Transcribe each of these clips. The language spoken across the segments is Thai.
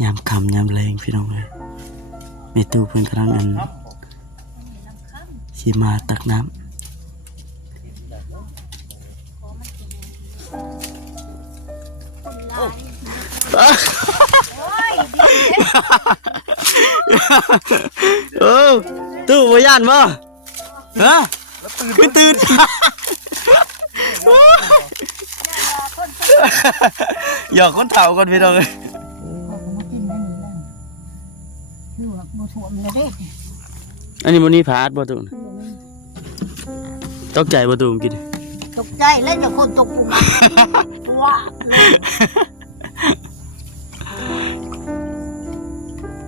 ยามค่ำยามแรงพี่น้องเลยแม่ตู้เพิ่นกำลังสิมาตักน้ำโอ้ตู้บ่ย่านบ่ฮะคือตื่นหยอกคนเฒ่าก่อนพี่น้องเอ้ยอันนี้มันนี่พาดบ่ตุ่นตกใจบ่ตุ่นกินตกใจแล้วจะคนตกปุ่มว้า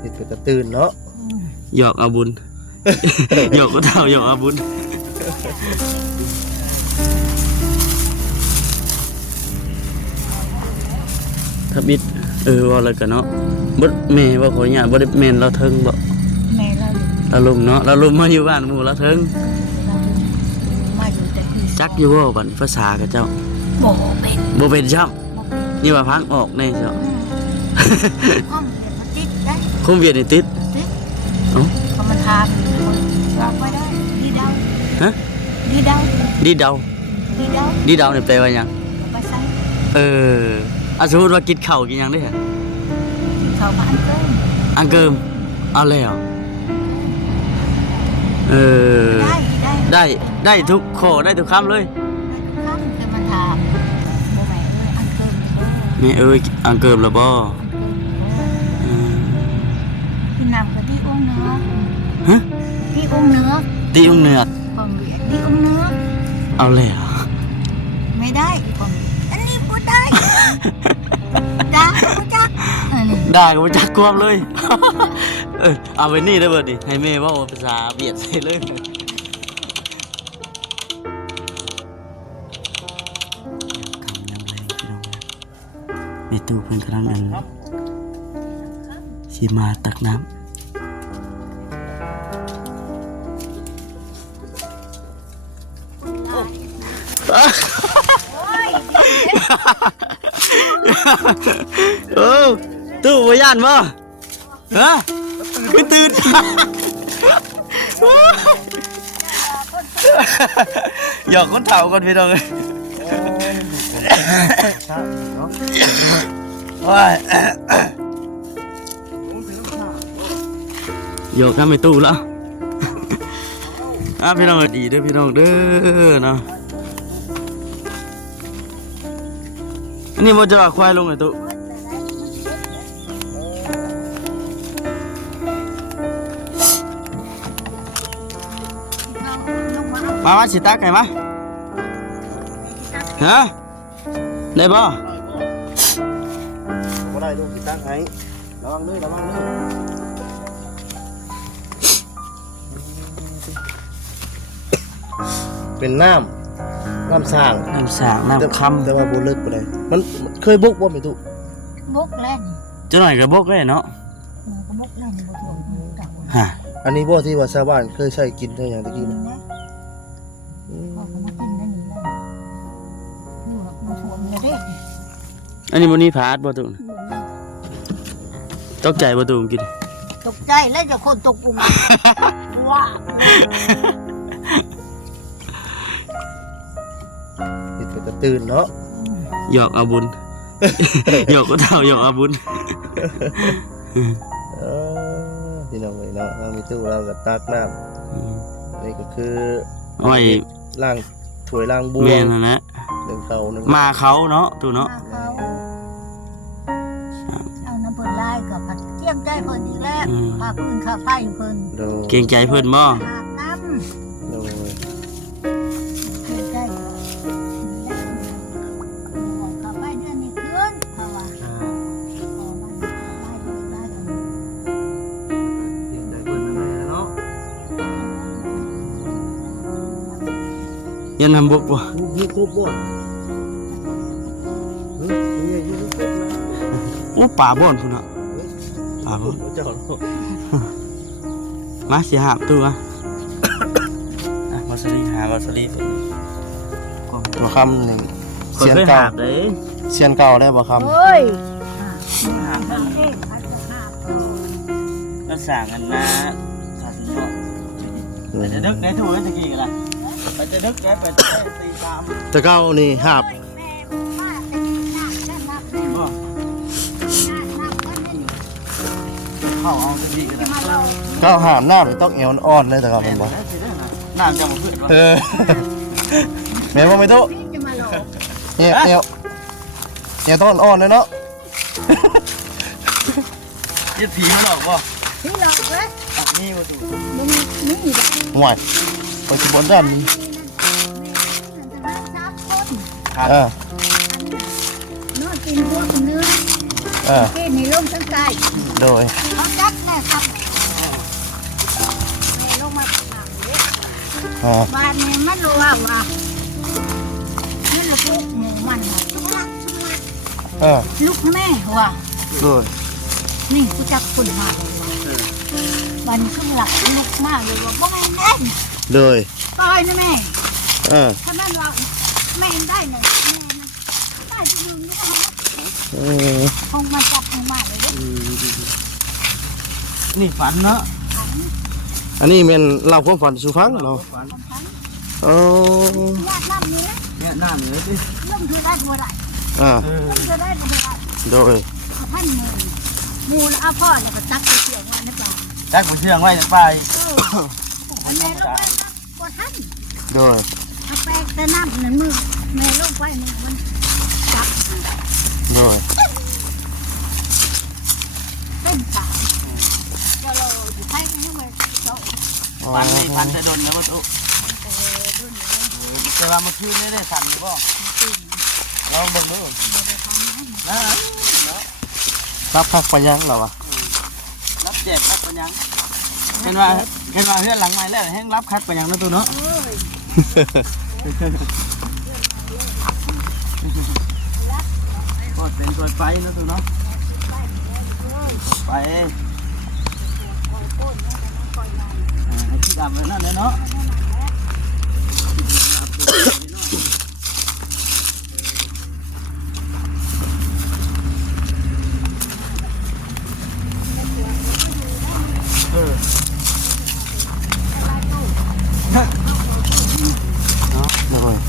นี่คือจะตื่นเนาะหยอกเอาบุญหยอกก็เท่าหยอกเอาบุญทับอิดว่าอะไรกันเนาะบ่แม่ว่าขออนุญาตบ่ได้แม่นเราเทิงบ่แม่เราลมเนาะเราลมมาอยู่บ้านหมู่เราเทิงมาอยู่แต่จักอยู่บ่บัดภาษากับเจ้าบ่เป็นจ้ำนี่ว่าพังออกแน่เจ้าคมเวียดนี่ติดเอ้ามันทาวางไว้ได้ดีเดาฮะดีเดาดีเดาดีเดานี่แปลว่าหยังไปใส่สมมุติว่ากินข้าวกินหยังได้ฮะกินข้าวมาอังเกิมเอาแล้วได้ทุกข้อได้ทุกคำเลยคำจะมาถามบ่แม่อังเกิมแม่อังเกิมแล้วบ่ที่นำกับที่องเนื้อฮะที่องเนื้อที่องเนื้อความเวียดที่องเนื้อเอาแล้วไม่ได้ความอันนี้พูดได้ด่าก็บ่จักด่าก็บ่จักความเลยเอาไปนี่ได้เบิดนี่ให้แม่เว้าภาษาเวียดใส่เลยแม่ตู้เพิ่นกำลังสิมาตักน้ำโอ้ตู้บ่ย่านบ่ฮะคือตื่นหยอกคนเฒ่าก่อนพี่น้องเอ้ยว้ายหยอกทำไมตู้แล้วพี่น้องดีเด้อพี่น้องเด้อเนาะอันนี้มันจะควายลงไอ้ตู้มาสิตักไงมาฮะได้บ่ได้ลูกสิตักให้ระวังเลยเป็นน้ำสร้างน้ำคำแต่ว่าบ่ลึกไปเลยมันเคยบกบ่แม่ตุบกแล้วจะหน่อยก็บกเลยเนาะก็บกแล้วบ่ถ่วงฮะอันนี้บ่ที่ว่าชาวบ้านเคยใช้กินได้อย่างตะกี้นะอันนี้มันนี่พาดบ่ตุ่นตกใจบ่ตุ่นกินตกใจแล้วจะคนตกปุ่มว้านี่ก็จะตื่นเนาะหยอกเอาบุญหยอกก็เท่าหยอกเอาบุญพี่น้องเลยเนาะเรามีตู้เรากับตักน้ำนี่ก็คือไว้ล้างถ้วยล้างบัวแม่นนะหนึ่งเขามาเขาเนาะตู้เนาะเอาน้ำเปิดไล่กับผัดเที่ยงใจเพิ่นอีกแล้วพาพื้นข้าไฟเพิ่นเก่งใจเพิ่นบ่น้ำเก่งใจข้าไฟเดือนนี้คืนเพราะว่ายันทำบกบ่มีครบบ่ป่าบ่อนพุ่นอ่ะป่าบ่อนมาสิหาตัวมาสลีหามาสลีตัวคำหนึ่ง เสียนเก่าได้เสียนเก่าได้บ่คำเฮ้ย สั่งกันนะขาดยอดไปจะดึกได้ถูกแล้วตะกี้กันละไปจะดึกได้ไปจะตีตาม จะเก้านี่หาบ แม่มาแต่กินน้ำกันนับเลย ก็ นับกันนี่ เข้าเอาตะกี้กัน จะ ละ มาเรา เก้าหามหน้าไปต้องเอวอ่อนเลยแต่ก็มันบอก น้ำจะมาขึ้น เออแม่ว่าไม่ตู้ พี่จะมาเรา เนี่ยต้องอ่อนเลยเนาะ ยึดผีมาหรอกป่ะ พี่หลอกเลย ตัดนี่มาดู มึงนี่ได้ ห่วยไปที่บนด้านนี้ สามคน ครับ นอนกินพวกเนื้อ กินในร่มทั้งกาย โดย เขาจัดแน่ครับในร่มมาหนักเลยบ้านนี้มันรู้ว่านี่เราพวกหมูมันชุกลักลูกแม่ว่ะ โดย นี่กูจักคนมาเลยว่ะวันชุกลักลูกมากเลยว่าบ่แม่แน่ โดย ปล่อยนะแม่ เ ถ้าแม่เราแม่ได้เลยแม่ได้จะยืนนี่ก็ ออ ห้องมาจับห้องมาเลยเด้ นี่ฝันเนาะ อันนี้เป็นเล่าความฝันสู่ฟังเนาะ ฝัน โอ้ ญาติน้ำนี่แหละ เนี่ยน้ำเลยดิ ล่มคือได้บัวไหล อ่า ล่มคือได้บัวไหล โดย ท่านมูลอาพ่อเนี่ยก็ตักไปเที่ยววันนี่ป่า จักผมเชื่องไว้ไป อันนี้ลงไปบ่ท่าน โดย เอาแปลกแต่น้ำนั่นมือแม่ลงไปนี่มันจับ โดย เป็นขาก็เราอยู่ไทยก็ยังไม่โต ฝันนี่ฝันจะโดนนะประตูจะมาเมื่อคืนได้ฝันหรือเปล่าเราเบิ่งดูนะ รับพักไปยังเราอ่ะ รับแจกรับปัญญังเห็นว่าเพื่อนหลังใหม่แล้วแห้งรับคัดปัญญังนะตัวเนาะ เอ้ย กดเป็นกดไฟนะตัวเนาะไปให้ที่ดำเลยนั่นเลยเนาะโดย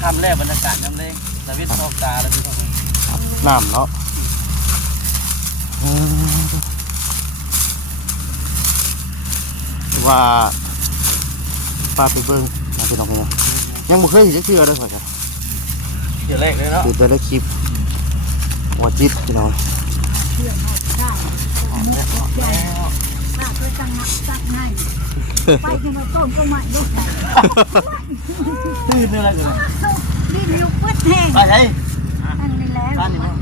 คำแรกบรรยากาศน้ำเล่งสวิตช์ตาแล้วทุกคน น้ำเนาะว่าป้าไปเบิ้งมาเป็นองค์ยังบ่เคยเห็นเชื่อเลยข่อยจ้ะ เดี๋ยวแรกเลยเนาะ คือแต่ละคลิปว่าจิตพี่น้อง เพื่อนได้มุกใหญ่ป้าเคยตั้งนักง่ายไปที่มาต้นก็ไม่ลูก ตื่นเลยอะไรกัน นี่ลูกพุดแห้ง ไปใช่ อันนี้แล้ว บ้านนี่มั้ง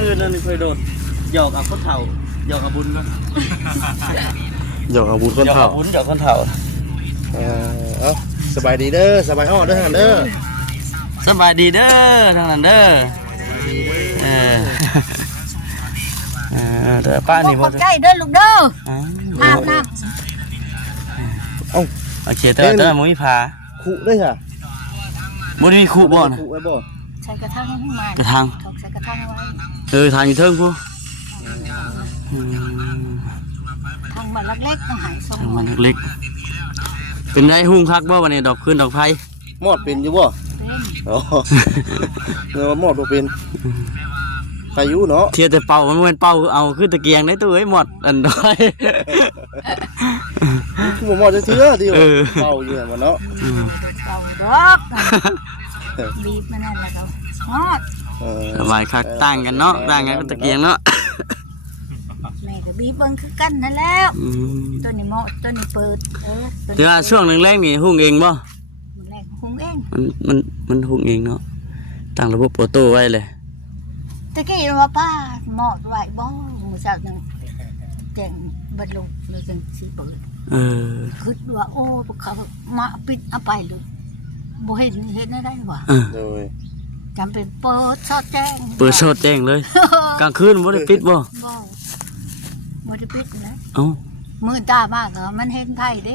ตื่นแล้วนี่เคยโดดหยอกกับคนเฒ่าหยอกกับบุญก็ อยากเอาบุญคน หยอก เฒ่า กับบุญหยอกคนเฒ่า เอาสบายดีเด้อสบายอ้อเด้อเด้อ สบายดีเด้อทางนั้นเด้อเด้อป้านี่ ข บ่ อบใจเด้อลูกเด้ออาบน้ โอเคเด้อมึงมีผา ขู่ได้ค่ะ บ่มีคู่บ่นะ ขู่ไว้บ่ ำใส่กระทั่งให้มัน กระทาง ถกใส่กระทั่งเอาไว้ ทางอยู่เทิงผู้ ทางมันเล็กๆต้องหายทรง ทางมันเล็กๆเป็นไรหุ่งคักบ่วันนี้ดอกขึ้นดอกไผ่ มอดเป็นอยู่บ่ เป็น อ๋อเออมอดบ่เป็นพายุเนาะ เทียแต่เป่ามันเป็นเป่าเอาขึ้นตะเกียงได้ตัวไอ้หมดอันด้อย คือบ่มอดจะเทื่อเดียว เออ เป่าอยู่หั่นบ่เนาะ เก่าดอกบีบมันนั่นแหละเขาฮอด สบายคักต่างกันเนาะต่างกันกับตะเกียงเนาะ แม่ก็บีบเบิ่งคือกันนั่นแล้วตัวนี้เหมาะตัวนี้เปิดตัว แต่ว่าช่วงแรกๆนี่หุ่งเองบ่ มันแรงคงเอง มันหุ่งเองเนาะตั้งระบบออโต้ไว้เลย ตะกี้ว่าป้าหมอดไหวบ่มื้อเช้านึงแจ้งบรรลุแล้วจังสิเปิด คิดว่าโอ้เขามาปิดเอาไปเลยบ่เห็นได้วะ โดย จำเป็นเปิดซอดแจ้ง เปิดโชดแจ้งเลย กลางคืนบ่ได้ปิดบ่ บ่ได้ปิดนะ เอ้า มือตามากเหรอมันเห็นไผเด้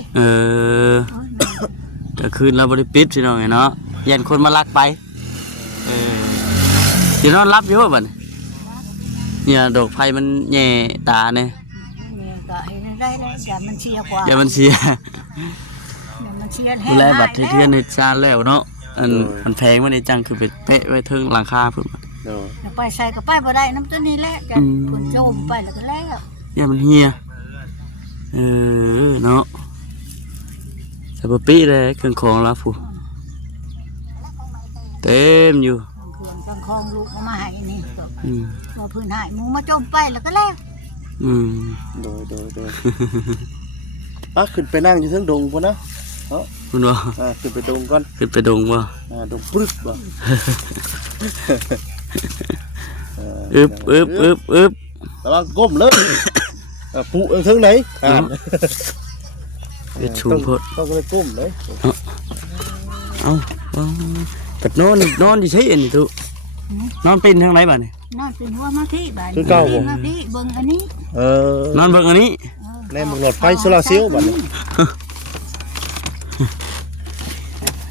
กลางคืนเราบ่ได้ปิดพี่น้องเนาะยันคนมาลักไปสินอนรับอยู่บัดนี้เนี่ยดอกไผมันแย่ตาเนี่ย นี่ก็เห็นได้แล้วอย่ามันเชียกว่า อย่ามันเสีย อย่ามันเชียแห้ ดู ง แลบัตรที่เทือนในซานแล้วเนาะมันแพงว่าในจังคือไปเปะไว้เทิงหลังคาพุ่น โดย อย่าไปใส่ก็ไปบ่ได้น้ำตัวนี้แหละจะพุ่นโจมไปแล้วก็แล้ว อย่ามันเฮียเนาะสบปีเลยเครื่องของเราผู้เต็มอยู่ เครื่องจังคองลูกมาให้นี่ก็ อืม ว่าพื้นหายหมูมาโจมไปแล้วก็แล้ว โดยป้าขึ้นไปนั่งอยู่เทิงดงพุ่นนะ คุณว่า ขึ้นไปดงก่อน ขึ้นไปดงบ่ ดงปรึ๊บบ่ อึบ ระวังก้มเลยปุเทิงไหน เป็ดชุมพด ต้องเลยก้มเลย เอาเป็ดนอนดิใช่อันนี้ตุนอนเป็นทางไหนบ้านี่ นอนเป็นหัวมาที่บ้าน คือเก่าบ่ มาที่เบิ่งอันนี้ นอนเบิ่งอันนี้ ในหมวกหลอดไฟโซลาร์เซลล์บัดนี้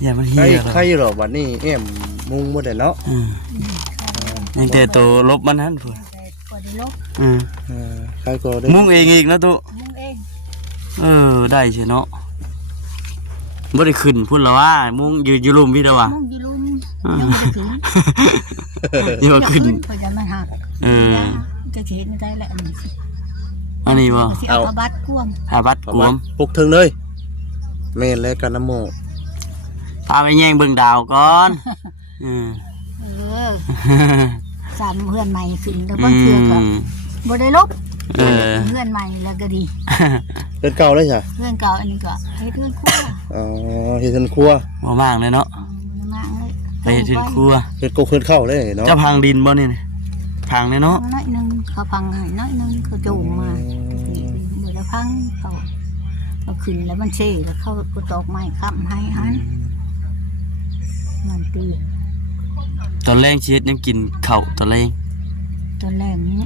อย่ามันเฮี ใคร ย หรอบัดนี้เอ็มมุงบ่ได้เนาะ ยังแต่ตัวลบมันหันพุ่น ก็ได้ลบ ใครก็ได้ มุ้งเองอีกนะตุ มุงเอง ได้ใช่เนาะบ่ได้ขึ้นพุ่นแล้วว่ามุ้งยืนอยู่ลุมพี่แล้วว่ะ มุงอยู่ลุมยังไม่ได้ขึ้น อย่ามาขึ้น เพราะจะมันหักจะเห็นได้แหละอันนี้ อันนี้บ่ สิเอาพระบัตรกวม หาบัตรกวม ปลุกถึงเลยแม่นแล้วกันน้ำโม พาไปแย่งเบิ่งดาวก่อนสามเพื่อนใหม่ขึ้นแล้วบางเทื่อก็บ่ได้ลบเพื่อนใหม่แล้วก็ดี เดินเก่าเลยจ้ะ เพื่อนเก่าอันนี้ก็ให้เพื่อนคู่ เฮ็ดเฮือนครัว บ่มากเลยเนาะ มากเลย ไปถึงครัว เฮ็ดกบเฮือนเข้าเลยเนาะ เจ้าพังดินบ่นี่พังเลยเนาะ น้อยนึงเขาพังให้น้อยนึงเขาจูงมาเดี๋ยวพังเขาขึ้นแล้วมันเช่แล้วเขาก็ตอกไม้ค้ำให้หันมันตี ตอนแรกชีเฮ็ดยังกินข้าวตอนแรก ตอนแรกนี้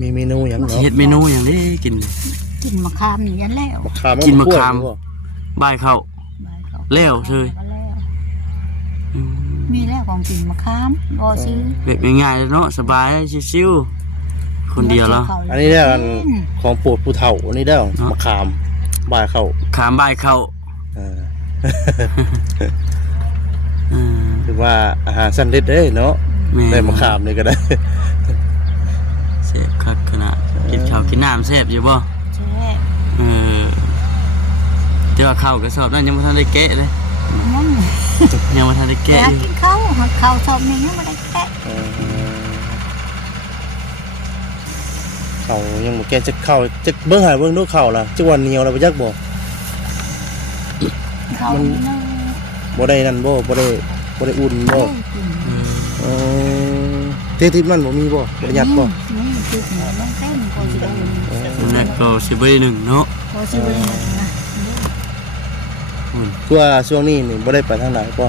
มีเมนูหยัง ชี เนาะ เฮ็ดเมนูอย่างนี้กิน กินมะขามนี่ยันแล้ว มะขาม กินมะขาม บ่ายข้าวแล้วเฉย มีแล้วของกินมะขามรอซื้อ แบบง่ายๆเนาะสบายชิวๆคนเดียวแล้ว อันนี้เนี่ยของโปรดผู้เฒ่าอันนี้เด้อมะขามบ่ายเข้า ขามบ่ายข้าว ถือว่าอาหารสั้นเด็ดเด้เนาะได้มะขามนี่ก็ได้ แซ่บคักขนาดกินข้าวกินน้ำแซ่บอยู่บ่ แช่ แต่ว่าข้าวกระสอบนั้นยังบ่ทันได้แกะเลย มัน ยังบ่ทันได้ แก แกะอยู่ กินข้าวชอบนี่ยังไม่ได้แกะ เขายังบ่แกจะเข้าจะเบิ่งหาเบิ่งดูเข้าล่ะจักวันเหนียวแล้วบ่จักบ่ ข้าวนี่นะ บ่ได้นั่นบ่ได้อุ่นบ่เททิพมันบ่มีบ่ได้ยัดบ่ นี่คือหมูมันเต้นก็สิได้ นั่นก็สิบ่ได้หนึ่งเนาะ ก็สิได้นะ คือว่าช่วงนี้นี่บ่ได้ไปทางไหนบ่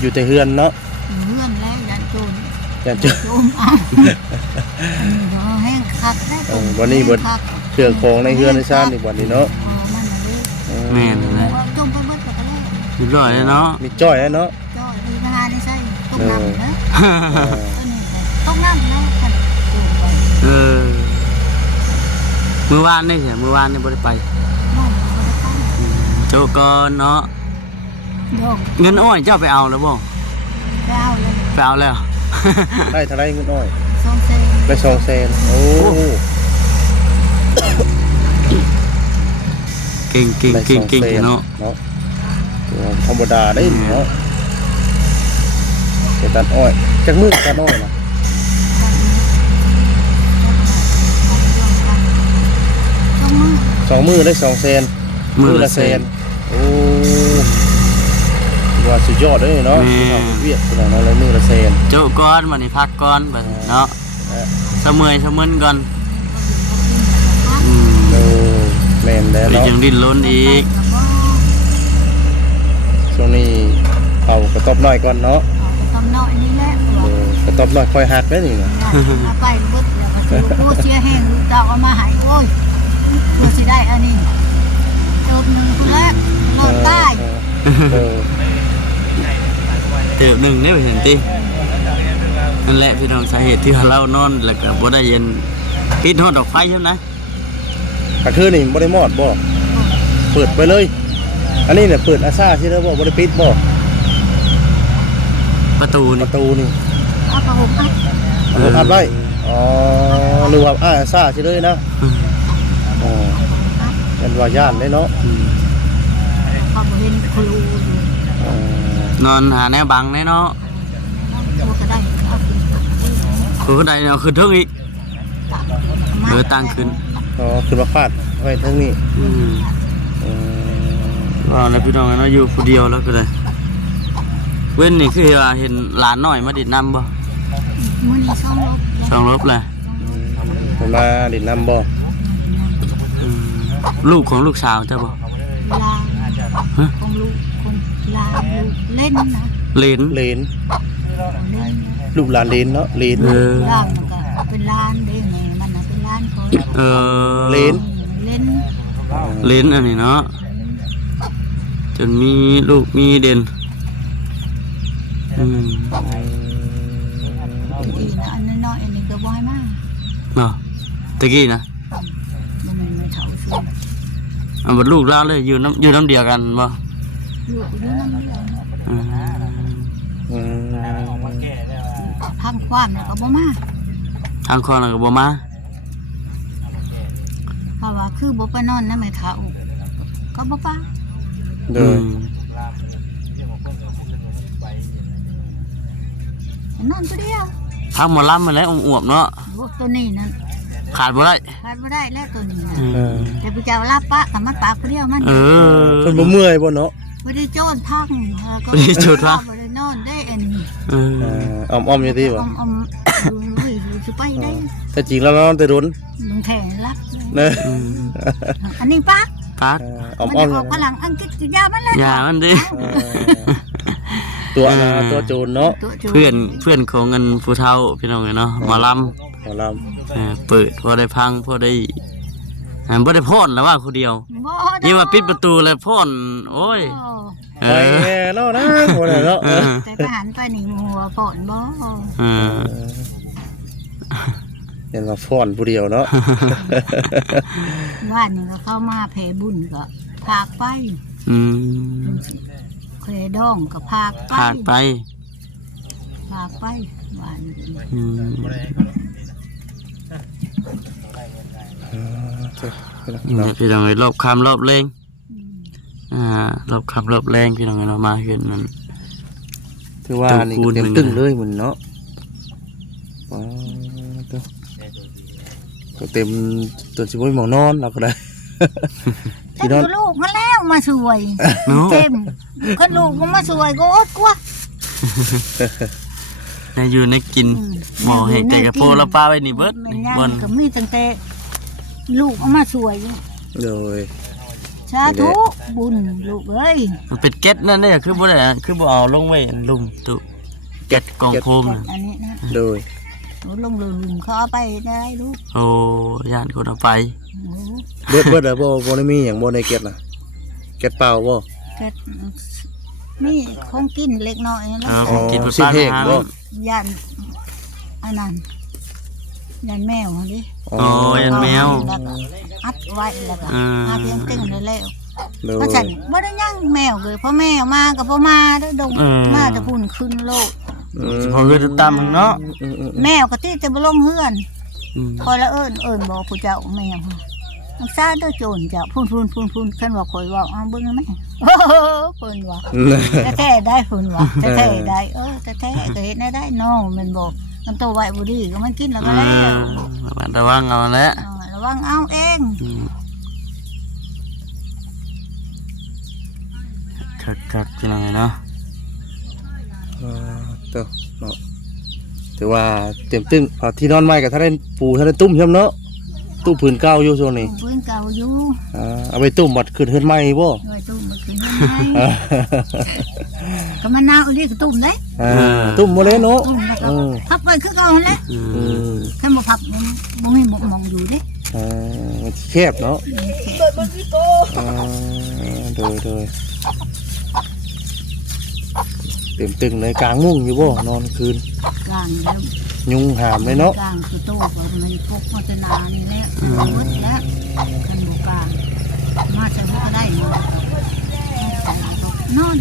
อยู่แต่เฮือนเนาะ เพื่อนแล้วยันโจร อย่าเจอ โจมอ่ะแห้งคักได้ วันนี้เบิดเครื่องของในเฮือนในซ่านนี่วันนี้เนาะ มันเลย แม่นเลย จุ่มไปเบิดก็ได้ เรียบร้อยแล้วเนาะ มีจ้อยแล้วเนาะ จ้อยดีนาได้ใช่ต้มน้ำนะต้มน้ำนะกันจุ่มไป มื้อวานนี่ใช่มื้อวานนี่บ่ได้ไป น้อง โจก่อนเนาะ โยก เงินอ้อยเจ้าไปเอาแล้วบ่ ไปเอาเลย ไปเอาแล้ว ได้เท่าไรเงินน้อย 2 เซน ได้200,000โอ้ เก่งเนาะ เนาะธรรมดาได้เนาะไปตัดอ้อยจักมื้อตัดอ้อยนะ 2 มื้อได้200,000มื้อละ100,000โอ้ ว่าสุดยอดเลยเนาะพี่น้องเวียดพี่น้องอะไรมือละแสน โจ้ก้อนวันนี้พักก้อนบัดนี้เนาะเสมอยเสมึนก่อนอืม โอ้แม่นแล้ว เดี๋ยว เนาะ ยังดิ้นรนอีก ช่วงนี้เอากระต๊อบน้อยก่อนเนาะ ไปทำน้อยนี่แหละ กระต๊อบน้อยค่อยหักได้นี่นะ เอาไปเบิดแล้วก็สิโอ้เสียแห้งลูกเจ้าเอามาให้โอ้ยเพื่อสิได้อันนี้เติบหนึงพุ่นแหละนอนใต้ เออ เติบหนึ่งนี่เห็นตินั่นแหละพี่น้องสาเหตุที่เรานอนแล้วก็บ่ได้เย็นปิดฮอดดอกไฟใช่ไหม กลางคืนนี่บ่ได้มอดบ่เปิดไปเลย อันนี้เนี่ยเปิดอาซาใช่แล้วบ่บ่ได้ปิดบ่ ประตู ป นี่ ระตูนี่ เอาผ้าห่มอัด เอาอัดไว้อ๋อหรือว่าอาซาใช่เลยนะอ๋อเป็นว่าย่านได้เนาะ อืม เขาบ่เห็นครูอยู่ อ๋อน อนหาแนวบังแน่เนาะ ตัวก็ได้เอาขึ้นตักขึ้น คือคนใดเอาขึ้นเทึงอีก ตักขึ้น เออตั้งขึ้น อ๋อขึ้นมาฟาดไว้ทั้งนี้ อืม อืม ว่าแล้วพี่น้องเนาะอยู่ผู้เดียวแล้วก็เลยเว้นนี่คือว่าเห็นหลานน้อยมาดิดน้ำบ่ มื้อนี้ซ่อมรถ สองรบเลย เพิ่นมาดินน้ำบ่ อืมลูกของลูกสาวเจ้าบ่ ลาของลูกคนลาลูกเล่นนะ เหลน เลน เล่นนะ ลูกหลานเลนเนาะเลน เออ ล่างมันก็เป็นล้านได้ไงมันน่ะเป็นล้านคน เออ เล่น เหลนอันนี้เนาะจนมีลูกมีเด่นอืม ดีนะอันน้อยๆอันนี้ก็บ่ให้มาก เนาะตะกี้นะ มันไม่เท่าซื้อ อันบัดลูกเราเลยอยู่น้ำเดียวกันบ่ ลูกอยู่นั่นเลย อืม อืม พังความก็บ่มา ทางคอนก็บ่มา เพราะว่าคือบ่ไปนอนนำไม่เท่าก็บ่ป้า เด้อ นอนตัวเดียว พักหมอลำมาแล้วอวบๆเนาะ พวกตัวนี้นั่น ขาดบ่ได้ ขาดบ่ได้แล้วตัวนี้นะ อืม แต่ผู้เจ้าลาปะกับมันปากผู้เดียวมัน เออ เพิ่นบ่เมื่อยบ่เนาะ บ่ได้โจรพังก็ บ่ได้โจรพัง บ่ได้นอนได้อันนี้ เออ อ้อมๆอยู่ที่บ่ อมดูสิไปได้ แต่จริงแล้วนอนแต่รุน มึงแท้รัก นะ อืม อันนี้ปะ พัก อ้อ มัน ม จะออกพลังอังกฤษกินยามันเลย อย่ามันดิ ๆตัวนะตัวโจรเนาะ ตัวโจร เพื่อนของเงินผู้เฒ่าพี่น้องเนาะหมอล หมอล ำเปิดพอได้พังพอได้บ่ได้พ่นแล้วว่าคนเดียว บ่ นี่ว่าปิดประตูแล้วพ่นโอ้ย ำ เอ ไป อ แน่เนาะนะบ่ได้เนาะ เออ แต่ไปหันไปนี่มัวฝนบ่ เออ เห็นว่าฟ้อนผู้เดียวเนาะ ว่านี่ก็เข้ามาแผ่บุญก็พากไป อืม เคยดองก็พากไป ผ่านไป พากไปว่านี่ อืมนี่แหละพี่น้องรอบคำรอบแรงรอบคำรอบแรงพี่น้องเนาะมาเห็นนั่น ถือว่านี่ก็เต็มตึ้งเลยมันเนาะอ๋อตัวก็เต็มตัวสิบ่มีหมองนอนเราก็ได้ แต่ลูกมันแล้วมาสวย เนาะ เต็มก็ลูกมันมาสวยก็อดกว่า ในอยู่ในกินหมอเห็ดแต่กระโปงแล้วป้าไว้นี่เบิด มัน นี่ ยัง บน ก็มีตั้งแต่ลูกเอามาสวย โดย สาธุบุญลูกเอ้ย มันเป็นเก็ตนั่นเนี่ยคือบ่ได้คือบ่เอาลงไว้ลุมตุเก็ตกองโพมน่ะ อันนี้นะ โดย ลงลืมเขาเอาไปได้ลูก โอ้ญาติคนเอาไป โอ้ เบิดอะบ่ได้มีหยังบ่ในเก็ดน่ะเก็ดเปล่าบ่ เกิดมีของกินเล็กน้อยแล้ว เอาของกิน อ๋อ บ่ สิ ป้า เพ ไป ก หา บ่ ยันอันนั้นยันแมวดิ โอ้ยันแมว แล้วก็อัดไว้แล้วก็ อืม อาเพียงตึงเลยแล้ว โดย เพราะฉันบ่ได้ย่างแมวเลยเพราะแมวมากับพ่อมาได้ดงมาจะพุ่นขึ้นโลก พอคือตามมึงเนาะ แมวก็ตีจะบ่ลงเฮือน อืม คอยละเอิ้นบอกผู้เจ้าแมวนักษาเด้อโจรเจ้าพุ่นคันว่าข่อยเว้าเอาเบิ่งแม่โอ้โหเพิ่นว่าแท้ๆได้เพิ่นว่าแท้ๆได้แท้ๆก็เฮ็ดได้น้องมันบอกมันโตไว้บ่ดีก็มันกินแล้วก็แล้ว ระวังเอาแหละ ระวังเอาเอง อืมคักๆพี่น้องเนาะ ตัวเนาะแต่ว่าเต็มตึ้งพอที่นอนใหม่กับท่านได้ปูท่านได้ตุ้มใช่ไหมเนาะตู้ผืนเก่าอยู่ช่วงนี้ พื้นเก่าอยู่ เอาไปตุ้มบัดขึ้นเฮือนใหม่บ่ ไว้ตุ้มมาขึ้นให้ก็มันนาวเรียกตุ้มได้ ตุ้มโมเลเนาะ ตุ้มแล้วก็พับไปคือเก่าแหละถ้าบ่พับมันบ่มีมองอยู่เด้ แคบเนาะโดยเต็มตึงเลยกลางมุ้งอยู่บ่นอนคืน กลางแล้ว ยุงหามเลยเนาะ กลางคือโตกว่ามันพกมาตนานี่แหละหมดแล้วคันบ่กลางมาจะก็ได้นอน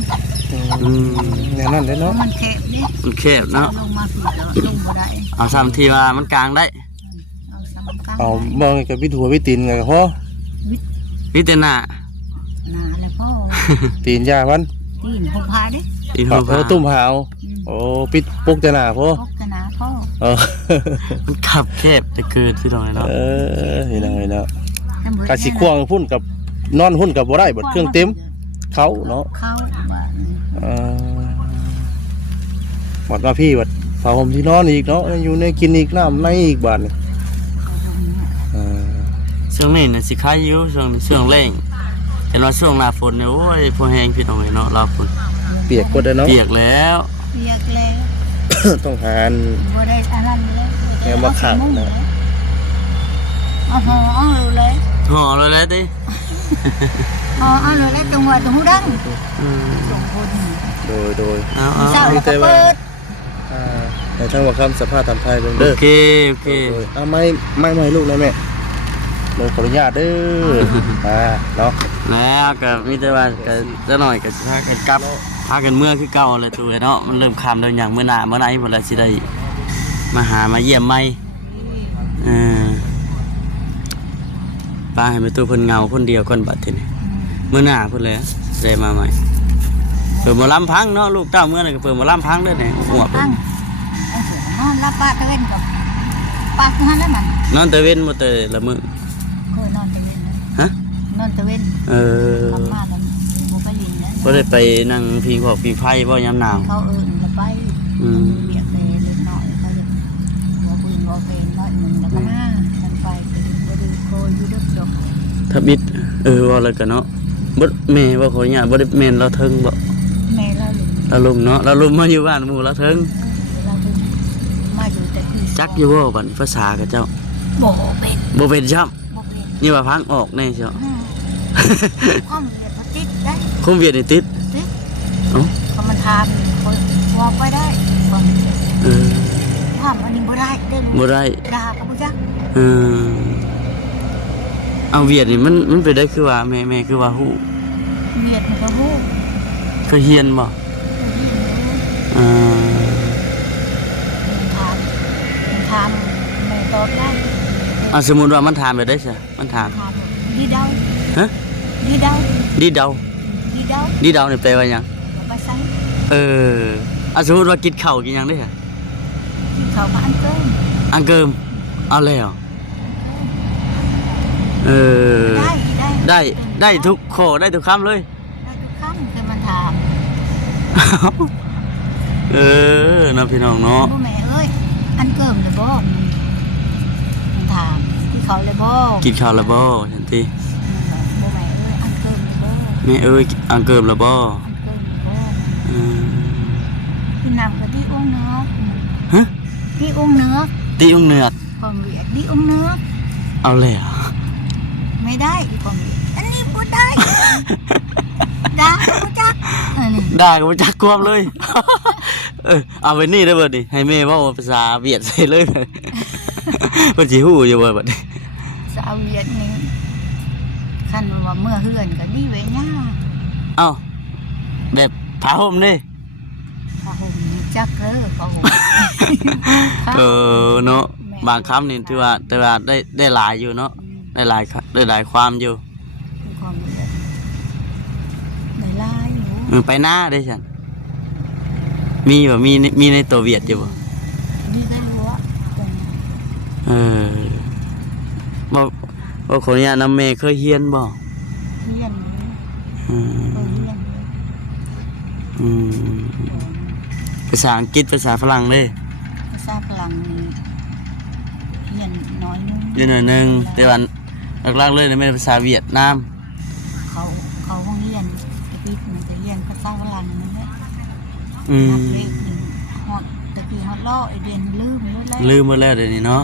อย่างนั้นเลยเนาะ มันแคบนี่ มันแคบเนาะ ลงมาผิดแล้วลงบ่ได้ เอาซ้ำที่ว่ามันกลางได้ เอาสำคัญ เอามองกับวิดหัววิตีนไงพ่อ นี่แต่หน้า หนาแล้วพ่อ ตีนยาวัน ตีนผมพาเด้ อีหัว เออตุ้มหาวโอ้ปิดปุกจะหนาพ่อ พกกันนะพ่อ มันขับแคบแต่เกิดที่ตรงไหนเนาะ เห็นแล้วกาสิควงพุ่นกับนอนพุ่นกับบ่ได้บัดเครื่องเต็มเขาเนาะ เข้าบ้าน หมดมาพี่บัดผ้าห่มที่นอนอีกเนาะอยู่ในกินอีกน้ำในอีกบาทนี่ ช่วงนี้น่ะสิคายอยู่ช่วงแรงแต่ว่าช่วงหน้าฝนเนี่ยโอ้ยพอแห้งพี่ตรงไหนเนาะเราฝน เปียกก็ได้เนาะ เปียกแล้ว เรียกแล้ว ต้องหา บ่ได้อันนั้นเลย แนวมาขังนะ เอาห่อเอาเลย ห่อเลยแล้วติ ห่อเอาเลยตรงหัวตรงหูดัง อืม ตรงคน โดย เอา เช้าแล้วก็เปิด ในทั้งว่าคำสภาพตามไทยเบิ่ง โอ เด้อ เค ไม่ลูกนะแม่โดยขออนุญาตเด้อเนาะ แล้วก็มีแต่ว่าก็จะหน่อยก็พากันกลับพากันเมื่อคือเก่าเลยตัวเนาะมันเริ่มคำแล้วอย่างเมื่อหน้าเมื่อไหร่พุ่นละสิได้มาหามาเยี่ยมใหม่ป้าให้ไปตัวเพิ่นเงาคนเดียวคนบัดทีนี้เมื่อหน้าพุ่นเลยได้มาใหม่เปิดหมอลำพังเนาะลูกเต้าเมื่อไหร่ก็เปิดหมอลำพังเด้อเนี่ยหัวเพิ่ ตั้ น งนอนรับป้าตะเวนกับป้าคือหันแล้วมัน นอนตะเว้นบ่แต่ละมื้อ เคยนอนตะเวน ฮะ นอนตะเวน ทำมาแล้วบ่ไปยินนะ บ่ได้ไปนั่งพิงขอบพิงไฟบ่ยามหนาว เขาเอิ้นแล้วไป เรียกเลยเล็กน้อยเขาเรียกหัวปืนหัวเป็นน้อยหนึ่งแล้วก็หน้ากันไปไปดูโคอยู่ดึกดก ถ้าบิดว่าแล้วกันเนาะบ่แม่ว่าขออนุญาตบ่ได้แม่นเราเทิงบ่ แม่เราหลุด เราลุมเนาะเราลุมมาอยู่บ้านหมู่เราเทิง เราถึงมาอยู่แต่ที่ จักอยู่บ่บัดภาษากับเจ้า บ่เป็น บ่เป็นช้ำ บ่เป็น นี่ว่าพังออกแน่เชียว ความเรียนมันติดได้ คมเวียดนี่ติด ติด เอ้า เพราะมันทำคนวอกไปได้ความเรียน เออ ความอันนี้บ่ได้เด้ บ่ได้ ด่ากับบ่จัก เออเอาเวียดนี่มันไปได้คือว่าแม่คือว่าฮู้ เรียนมันก็ฮู้ เคยเรียนบ่เออ มันทำไม่ตอบได้ เอาสมมุติว่ามันถามไปได้ซะมันถาม ทำดีเดา ฮะ ดีเดา ดีเดา ดีเดา ดีเดานี่แปลว่าหยัง ไปใส่ เอาสมมุติว่ากินข้าวกินหยังได้ซะ กินข้าวมาอันเกิน อังเกิมเอาแล้วได้ทุกข้อได้ทุกคำเลย ได้ทุกคำคือมันถาม น้องพี่น้องเนาะ พ่อแม่เอ้ยอันเกิมเลยบ่มันถามที่เขาเลยบ่ กินข้าวแล้วบ่ฉันที พ่อแม่เอ้ยอันเกิมเลยบ่ แม่เอ้ยอังเกิมแล้วบ่ อันเกิมเลยบ่ที่นำกับที่อุ้งเนื้อ ฮะ ที่อุ้งเนื้อ ตีอุ้งเนือก ความเรียดที่อุ้งเนื้อ เอาเลยเหรอ ไม่ได้ความเรียดอันนี้พูดได้ด่าพูดจักอันนี้ ด่ากับจักควบเลย เอาไปนี่ได้เบิดดิให้แม่เว่าภาษาเวียดใส่เลยเพิ่นสิฮู้อยู่เบิดบัดนี้ สาวเวียดนี่คันว่าเมื่อเฮือนก็ดีไว้ย่า เอ้าแบบผ้าห่มเด้ พอห่มนี่จักเด้อพอห่ม เนาะบางคำนี่ถือว่าแต่ว่าได้หลายอยู่เนาะได้หลายความอยู่ มีความเรียดได้ลายอยู่ ไปหน้าได้ฉันมีบ่มีในตัวเวียดอยู่บ่ นี่ได้รู้ว่าตรง บ่ขออนุญาตนำแม่เคยเฮียนบ่ เฮียนเฮียน ไป าษาอังกฤษภาษาฝรั่งเลย ภาษาฝรั่งนี่เรียนน้อยนึง เรียนหน่อยหนึงแต่ว่าหลักๆเลยเนี่ยเป็นภาษาเวียดนาม เขาห้องเรียนตะกี้มันจะเรียนภาษาฝรั่งนั่นแหละ อืม นักเลขหนึ่งฮอดตะกี้ฮอดล่อไอเรียนลืมแล้วแหละ ลืมหมดแล้วเดี๋ยวนี้เนาะ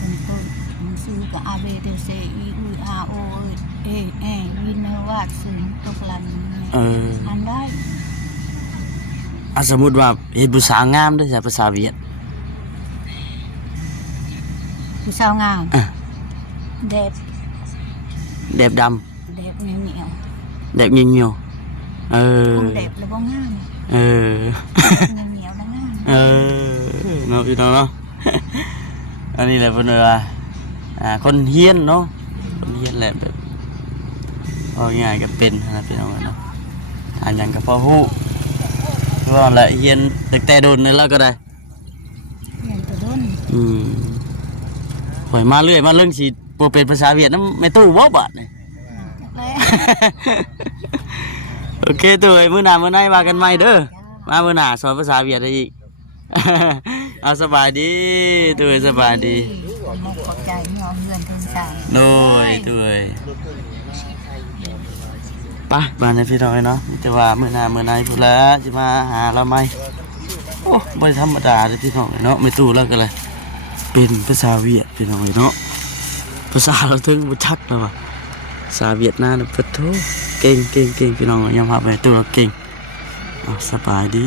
มันต้นมันซื้อกับ A B T C I U R O E E วินเนอร์วาดซื้อตกลัน เออ อันได้ สมมุติว่าเฮ็ดผู้สาวงามเด้อจ้ะภาษาเวียด ผู้สาวงาม อ่ะ เด็บ แดบดำ เด็บเหนียว แดบเหี่ยวๆเออ คงเด็บแล้วก็งาม เออ เหนียวแล้วงาม เออเนาะพี่น้องเนาะ อันนี้แหละเพิ่นว่าคนเฮียนเนาะคนเฮียนแหละแบบเอาง่ายๆก็เป็นนะพี่น้องเนาะอ่านหยังก็พอฮู้คือว่าแหละเฮียนตั้งแต่โดนนี่แล้วก็ได้ เรียนตัวด้น ปล่อยมาเรื่อยมาเรื่องสิบ่เป็นภาษาเวียดนามแม่ตู้บ่บาดนี่ แล้ว โอเคตู้เอ้ยมื้อหน้ามื้อไหนว่ากันใหม่เด้อมามื้อหน้าสอนภาษาเวียดได้อีก เอาสบายดีตู้เอ้ยสบายดี ขอบใจเงาเงินทุนสร้าง โดยตู้เอ้ยไปบ้านให้พี่น้องเนาะมีแต่ว่ามื้อหน้ามื้อไหนพุ่นละสิมาหาเราใหม่โอ้บ่ธรรมดาเด้อพี่น้องเนาะไม่ตู้แล้วก็เลยเป็นภาษาเวียดพี่น้องเนาะภาษาเราถึงบ่ชักแล้วว่ะภาษาเวียดนามน่ะเพิ่นโทเก่งพี่น้องยอมรับไปตัวเก่งสบายดี